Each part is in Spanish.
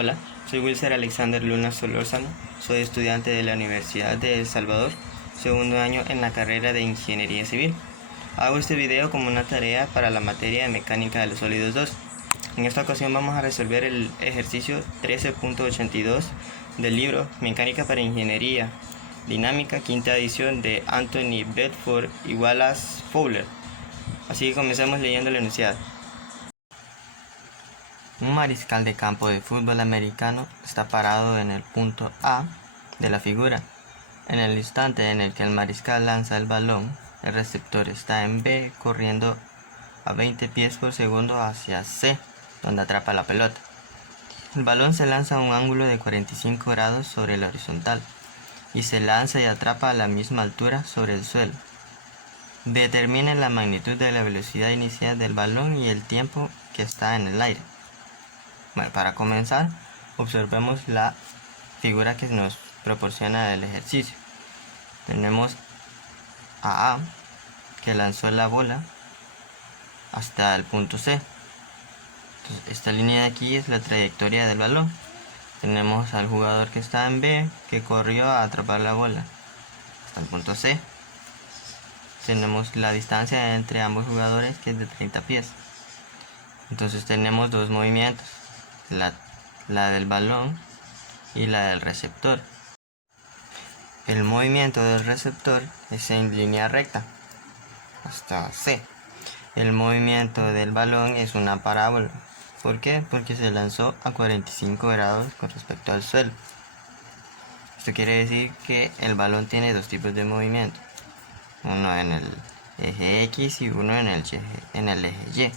Hola, soy Wilser Alexander Luna Solórzano, soy estudiante de la Universidad de El Salvador, segundo año en la carrera de Ingeniería Civil. Hago este video como una tarea para la materia de Mecánica de los Sólidos 2. En esta ocasión vamos a resolver el ejercicio 13.82 del libro Mecánica para Ingeniería Dinámica, quinta edición de Anthony Bedford y Wallace Fowler. Así que comencemos leyendo el enunciado. Un mariscal de campo de fútbol americano está parado en el punto A de la figura. En el instante en el que el mariscal lanza el balón, el receptor está en B corriendo a 20 pies por segundo hacia C, donde atrapa la pelota. El balón se lanza a un ángulo de 45 grados sobre el horizontal y se lanza y atrapa a la misma altura sobre el suelo. Determine la magnitud de la velocidad inicial del balón y el tiempo que está en el aire. Bueno, para comenzar, observemos la figura que nos proporciona el ejercicio. Tenemos a A, que lanzó la bola hasta el punto C. Entonces, esta línea de aquí es la trayectoria del balón. Tenemos al jugador que está en B, que corrió a atrapar la bola hasta el punto C. Tenemos la distancia entre ambos jugadores, que es de 30 pies. Entonces tenemos dos movimientos, la del balón y la del receptor. El movimiento del receptor es en línea recta hasta C. El movimiento del balón es una parábola. ¿Por qué? Porque se lanzó a 45 grados con respecto al suelo. Esto quiere decir que el balón tiene dos tipos de movimiento, uno en el eje X y uno en el eje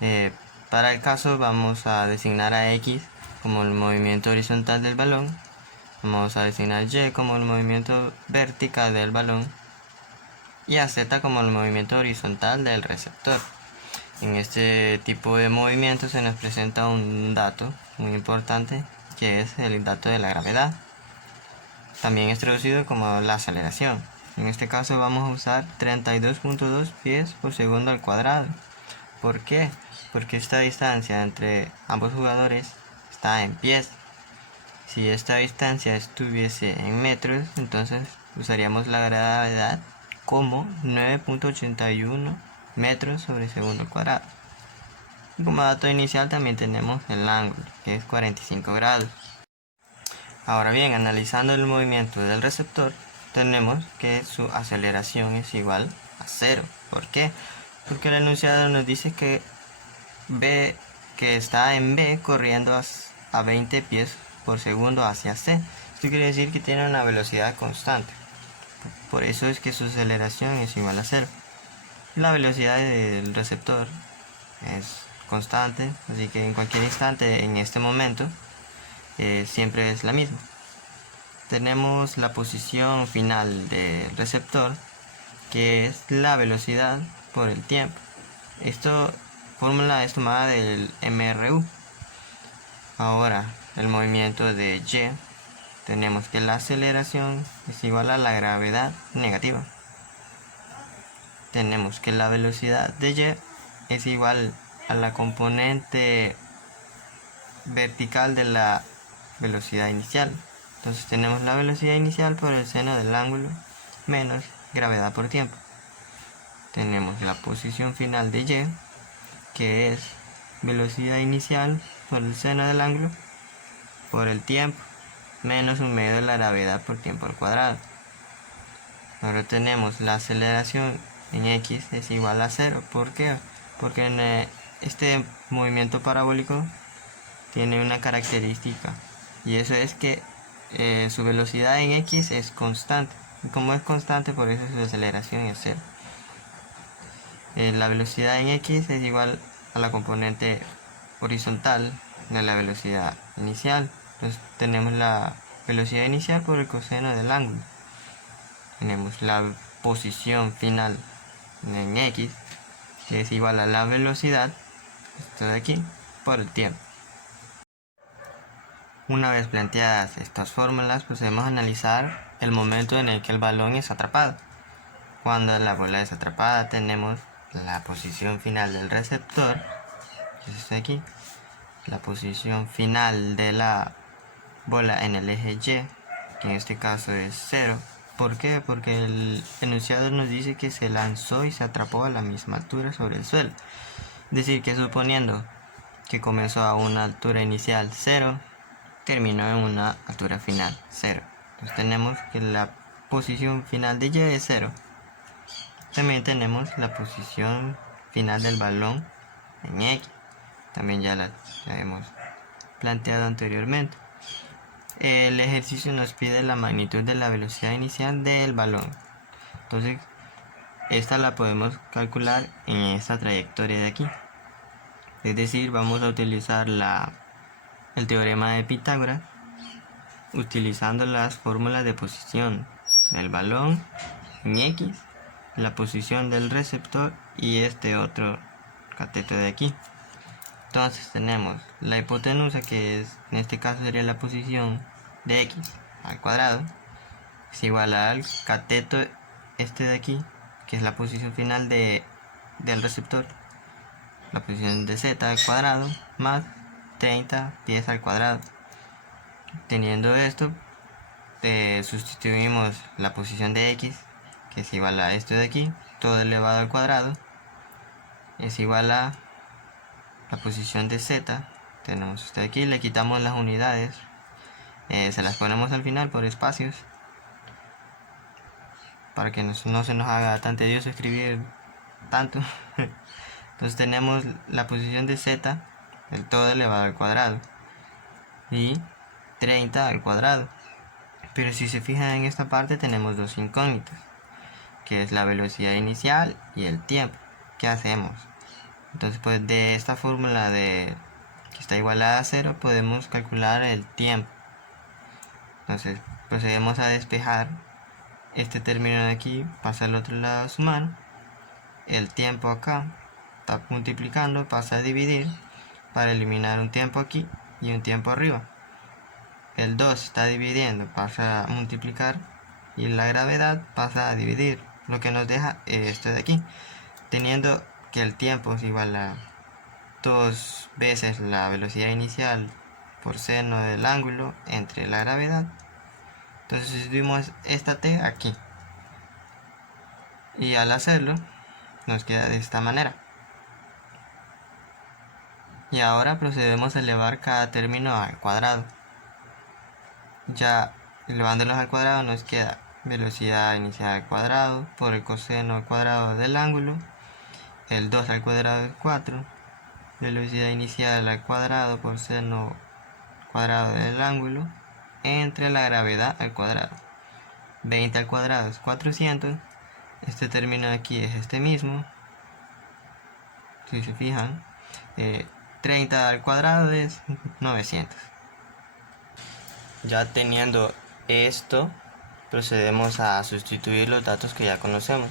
Y. Para el caso vamos a designar a X como el movimiento horizontal del balón, vamos a designar Y como el movimiento vertical del balón y a Z como el movimiento horizontal del receptor. En este tipo de movimiento se nos presenta un dato muy importante, que es el dato de la gravedad. También es traducido como la aceleración. En este caso vamos a usar 32.2 pies por segundo al cuadrado. ¿Por qué? Porque esta distancia entre ambos jugadores está en pies. Si esta distancia estuviese en metros, entonces usaríamos la gravedad como 9.81 metros sobre segundo al cuadrado. Y como dato inicial también tenemos el ángulo, que es 45 grados. Ahora bien, analizando el movimiento del receptor, tenemos que su aceleración es igual a 0. ¿Por qué? Porque el enunciado nos dice que está en B corriendo a 20 pies por segundo hacia C. Esto quiere decir que tiene una velocidad constante. Por eso es que su aceleración es igual a 0. La velocidad del receptor es constante, así que en cualquier instante en este momento siempre es la misma. Tenemos la posición final del receptor, que es la velocidad por el tiempo. Esta fórmula es tomada del MRU. Ahora, el movimiento de Y, tenemos que la aceleración es igual a la gravedad negativa. Tenemos que la velocidad de Y es igual a la componente vertical de la velocidad inicial. Entonces tenemos la velocidad inicial por el seno del ángulo menos gravedad por tiempo. Tenemos la posición final de Y, que es velocidad inicial por el seno del ángulo por el tiempo menos un medio de la gravedad por tiempo al cuadrado. Ahora tenemos la aceleración en X es igual a 0. ¿Por qué? Porque en este movimiento parabólico tiene una característica, y eso es que su velocidad en X es constante. Y como es constante, por eso su aceleración es 0. La velocidad en X es igual a la componente horizontal de la velocidad inicial. Entonces tenemos la velocidad inicial por el coseno del ángulo. Tenemos la posición final en X, que es igual a la velocidad, esto de aquí, por el tiempo. Una vez planteadas estas fórmulas, procedemos a analizar el momento en el que el balón es atrapado. Cuando la bola es atrapada, tenemos la posición final del receptor, que es este aquí, la posición final de la bola en el eje Y, que en este caso es 0. ¿Por qué? Porque el enunciado nos dice que se lanzó y se atrapó a la misma altura sobre el suelo. Es decir, que suponiendo que comenzó a una altura inicial 0, terminó en una altura final 0. Entonces tenemos que la posición final de Y es 0. También tenemos la posición final del balón en X. También ya la hemos planteado anteriormente. El ejercicio nos pide la magnitud de la velocidad inicial del balón. Entonces, esta la podemos calcular en esta trayectoria de aquí. Es decir, vamos a utilizar el teorema de Pitágoras utilizando las fórmulas de posición del balón en X, la posición del receptor y este otro cateto de aquí. Entonces tenemos la hipotenusa, que en este caso sería la posición de X al cuadrado, es igual al cateto este de aquí, que es la posición final del receptor, la posición de Z al cuadrado, más 30 10 al cuadrado. Teniendo esto, sustituimos la posición de X, que es igual a esto de aquí, todo elevado al cuadrado, es igual a la posición de Z. Tenemos esto de aquí, le quitamos las unidades, se las ponemos al final por espacios, para que no se nos haga tan tedioso escribir tanto. Entonces tenemos la posición de Z, el todo elevado al cuadrado, y 30 al cuadrado. Pero si se fijan en esta parte tenemos dos incógnitas, que es la velocidad inicial y el tiempo. ¿Qué hacemos? Entonces pues de esta fórmula de que está igualada a 0 podemos calcular el tiempo. Entonces procedemos a despejar este término de aquí, pasa al otro lado a sumar, el tiempo acá está multiplicando, pasa a dividir para eliminar un tiempo aquí y un tiempo arriba. El 2 está dividiendo, pasa a multiplicar, y la gravedad pasa a dividir, lo que nos deja esto de aquí, teniendo que el tiempo es igual a 2 veces la velocidad inicial por seno del ángulo entre la gravedad. Entonces sustituimos esta t aquí, y al hacerlo nos queda de esta manera. Y ahora procedemos a elevar cada término al cuadrado. Ya elevándolos al cuadrado nos queda velocidad inicial al cuadrado por el coseno al cuadrado del ángulo, el 2 al cuadrado es 4, velocidad inicial al cuadrado por seno cuadrado del ángulo, entre la gravedad al cuadrado. 20 al cuadrado es 400, este término de aquí es este mismo, si se fijan, 30 al cuadrado es 900. Ya teniendo esto, procedemos a sustituir los datos que ya conocemos.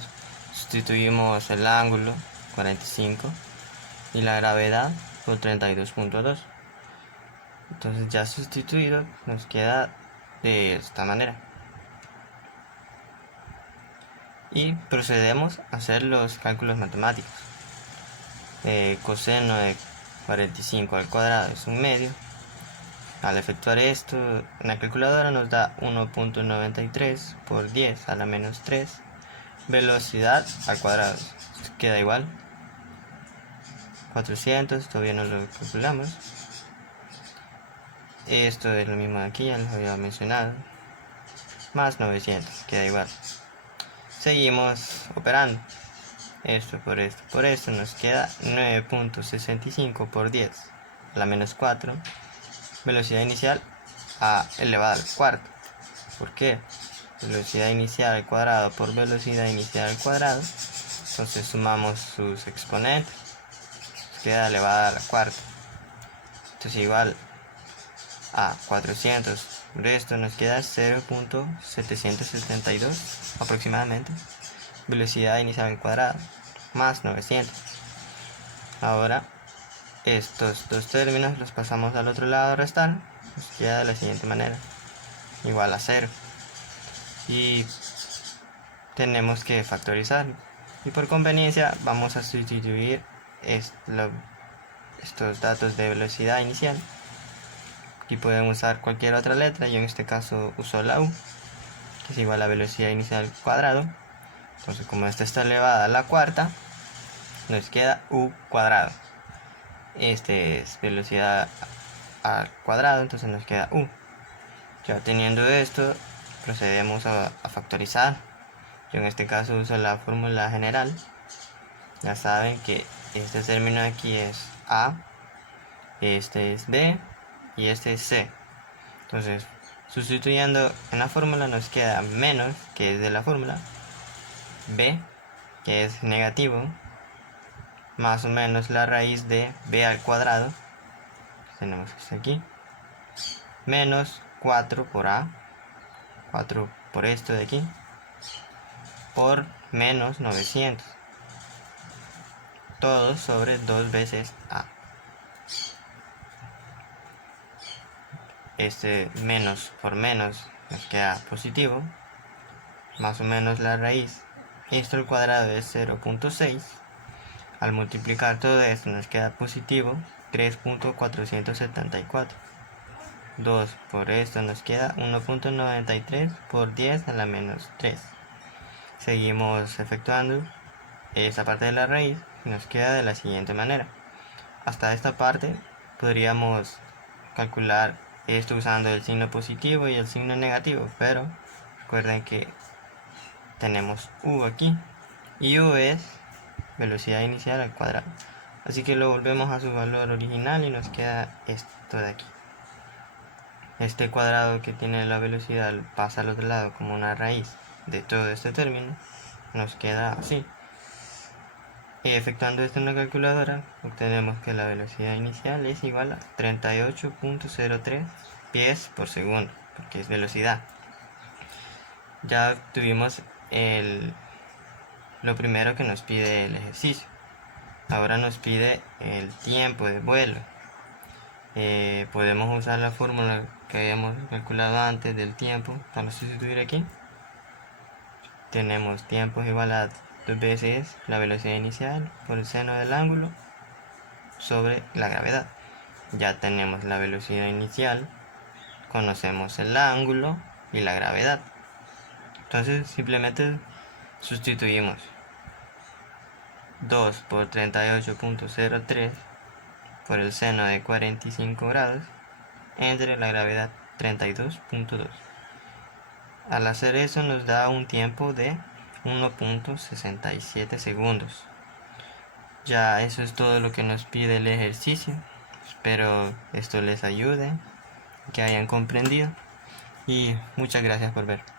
Sustituimos el ángulo, 45, y la gravedad por 32.2. Entonces ya sustituido nos queda de esta manera. Y procedemos a hacer los cálculos matemáticos. Coseno de 45 al cuadrado es 1/2. Al efectuar esto en la calculadora nos da 1.93 por 10 a la menos 3. Velocidad al cuadrado queda igual 400, todavía no lo calculamos. Esto es lo mismo de aquí, ya les había mencionado, más 900, queda igual. Seguimos operando esto por esto nos queda 9.65 por 10 a la menos 4. Velocidad inicial a elevada al cuarto. ¿Por qué? Velocidad inicial al cuadrado por velocidad inicial al cuadrado. Entonces sumamos sus exponentes, queda elevada a la cuarta. Entonces igual a 400. De esto nos queda 0.772 aproximadamente. Velocidad inicial al cuadrado más 900. Ahora estos dos términos los pasamos al otro lado a restar, nos queda de la siguiente manera, igual a 0, y tenemos que factorizar, y por conveniencia vamos a sustituir estos datos de velocidad inicial. Aquí pueden usar cualquier otra letra, yo en este caso uso la U, que es igual a velocidad inicial cuadrado. Entonces, como esta está elevada a la cuarta, nos queda U cuadrado. Este es velocidad al cuadrado, entonces nos queda U. Ya teniendo esto, procedemos a factorizar. Yo en este caso uso la fórmula general. Ya saben que este término aquí es A, este es B y este es C. Entonces, sustituyendo en la fórmula nos queda menos, que es de la fórmula, B, que es negativo, más o menos la raíz de B al cuadrado, tenemos esto aquí, menos 4 por A, 4 por esto de aquí, por menos 900, todo sobre 2 veces A. Este menos por menos nos queda positivo, más o menos la raíz, esto al cuadrado es 0.6, al multiplicar todo esto nos queda positivo 3.474, 2 por esto nos queda 1.93 por 10 a la menos 3. Seguimos efectuando esta parte de la raíz y nos queda de la siguiente manera. Hasta esta parte podríamos calcular esto usando el signo positivo y el signo negativo, pero recuerden que tenemos U aquí y U es velocidad inicial al cuadrado, así que lo volvemos a su valor original y nos queda esto de aquí. Este cuadrado que tiene la velocidad pasa al otro lado como una raíz de todo este término, nos queda así. Y efectuando esto en la calculadora obtenemos que la velocidad inicial es igual a 38.03 pies por segundo, porque es velocidad. Ya obtuvimos lo primero que nos pide el ejercicio. Ahora nos pide el tiempo de vuelo. Podemos usar la fórmula que habíamos calculado antes del tiempo para sustituir aquí. Tenemos tiempo es igual a 2 veces la velocidad inicial por el seno del ángulo sobre la gravedad. Ya tenemos la velocidad inicial, conocemos el ángulo y la gravedad. Entonces simplemente sustituimos 2 por 38.03 por el seno de 45 grados entre la gravedad 32.2. Al hacer eso nos da un tiempo de 1.67 segundos. Ya eso es todo lo que nos pide el ejercicio. Espero esto les ayude, que hayan comprendido y muchas gracias por ver.